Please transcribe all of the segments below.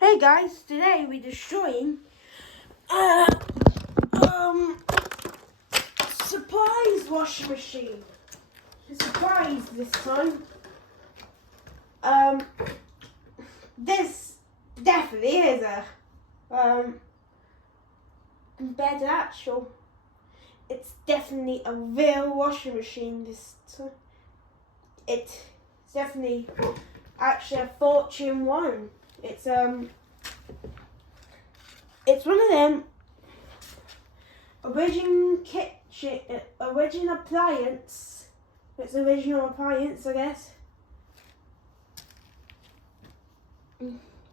Hey guys, today we're destroying surprise washing machine. Surprise this time. This definitely is a compared to actual. It's definitely a real washing machine. This time. It's definitely actually a Fortune one. It's one of them original appliance. It's original appliance, I guess.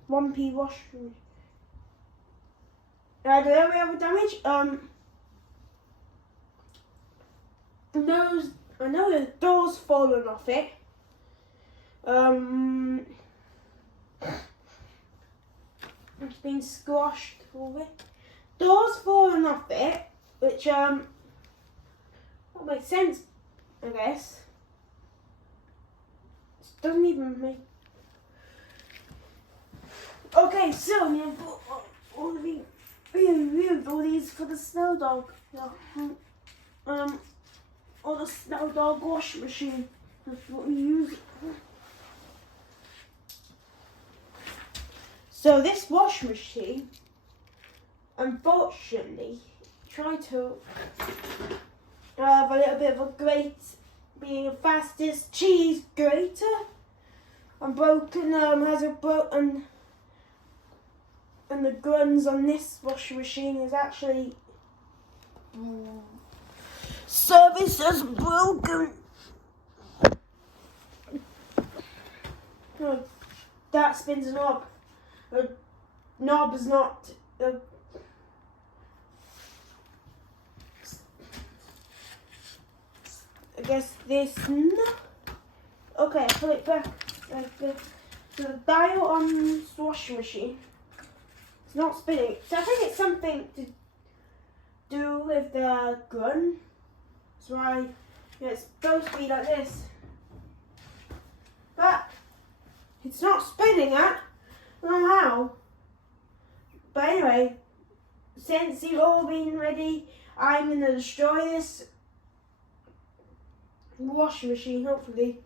1p washroom. Do you have any other damage? I know the door's fallen off it. It's been squashed over it. Door's fallen off it, which that makes sense, I guess. It doesn't even make. Okay, so we have all these for the snow dog. Or the snow dog washing machine. That's what we use it for. So this washing machine, unfortunately, tried to have a little bit of a grate, being the fastest cheese grater, and broken, has a broken, and the gruns on this washing machine is actually service is broken. That spins a knob. The knob is not. I guess this. Okay, put it back. So the dial on this washing machine. It's not spinning. So I think it's something to do with the Grun. That's why it's supposed to be like this. But it's not spinning it. I don't know how. But anyway, since you've all been ready, I'm going to destroy this washing machine, hopefully.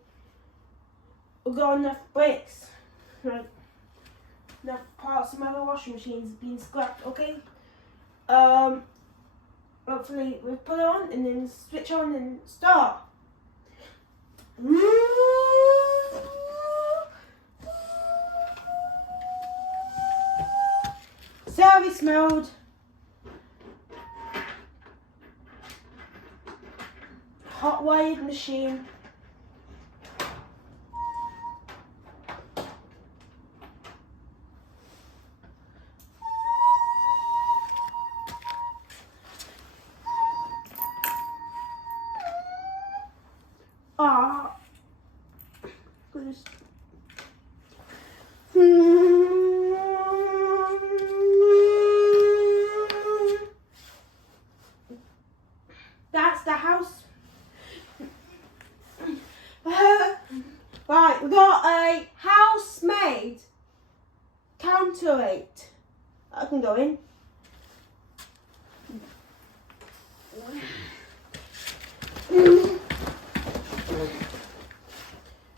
We've got enough bricks. Enough parts of my other washing machines being scrapped, okay? Hopefully we'll put it on and then switch on and start. Service mode. Hot wired machine. Goodness. That's the house. Right, we got a house-made counterweight. I can go in.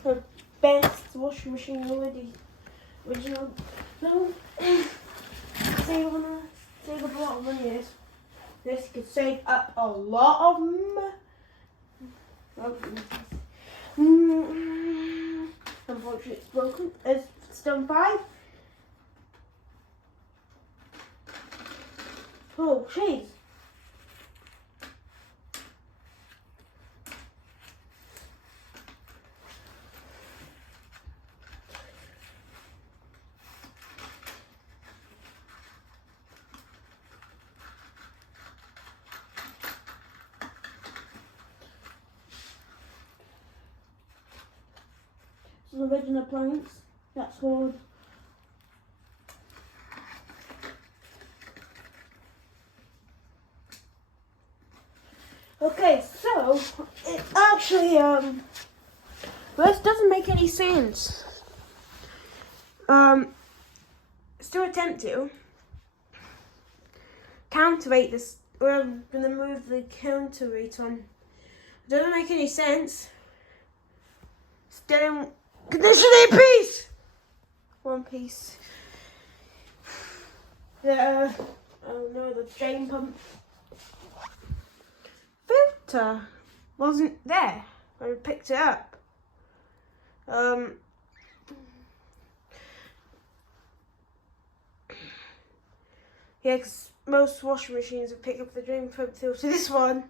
The best washing machine already. Original. No. Save a lot of money. This could save up a lot of unfortunately it's broken. It's stone 5. Oh, jeez. This is an original appliance. That's called okay, so it actually this doesn't make any sense. still attempt to counterweight this. We're gonna move the counterweight on. It doesn't make any sense. Still in condition in piece. One piece. Oh no, the drain pump filter wasn't there when I picked it up. Yeah, because most washing machines will pick up the drain pump filter. This one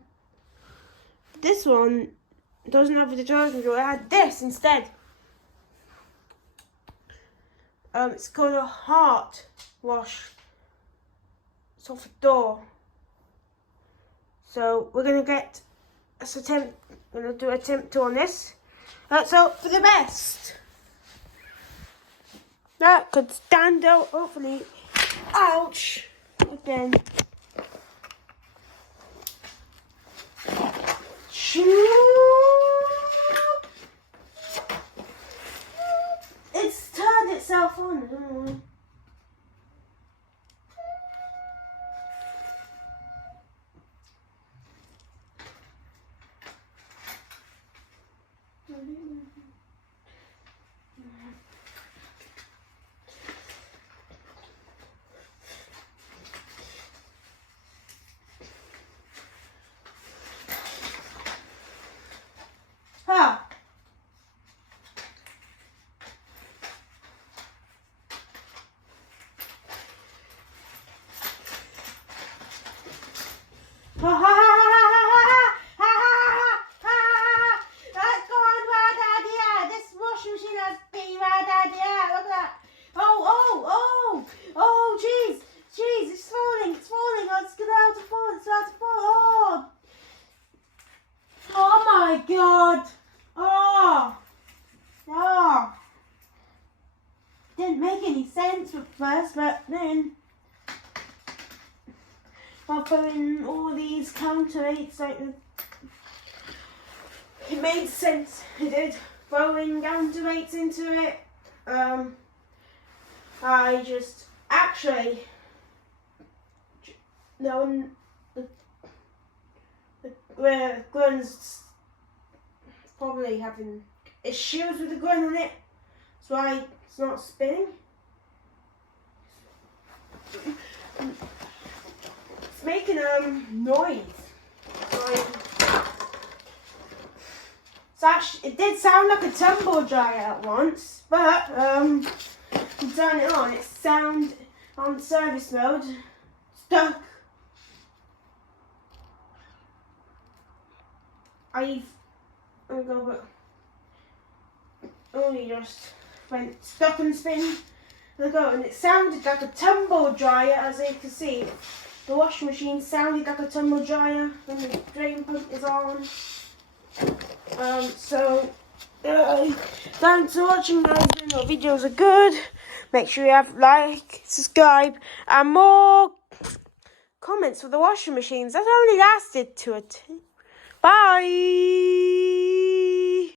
doesn't have the detergent control. It had this instead. It's called a heart wash. It's off the door. So we're gonna do an attempt on this. So for the best. That could stand out, hopefully. Ouch! Again. It's turned itself on. I don't know. Ah. That's gone bad idea. This washing machine has been bad idea. Look at that. Oh, jeez, it's falling. Oh, it's about to fall. Oh my God. Oh. Didn't make any sense at first, but then I'll put in all these counterweights it made sense. It did. Throwing counterweights into it. I just actually Grun's probably having issues with the Grun on it. That's why it's not spinning. It's making noise. It did sound like a tumble dryer at once, but you turn it on, it sound on service mode, stuck. Only just went stop and spin and it sounded like a tumble dryer. As you can see, the washing machine sounded like a tumble dryer when the drain pump is on. Thanks for watching, guys. Our videos are good. Make sure you have like, subscribe, and more comments for the washing machines. That only lasted 2 or 2. Bye.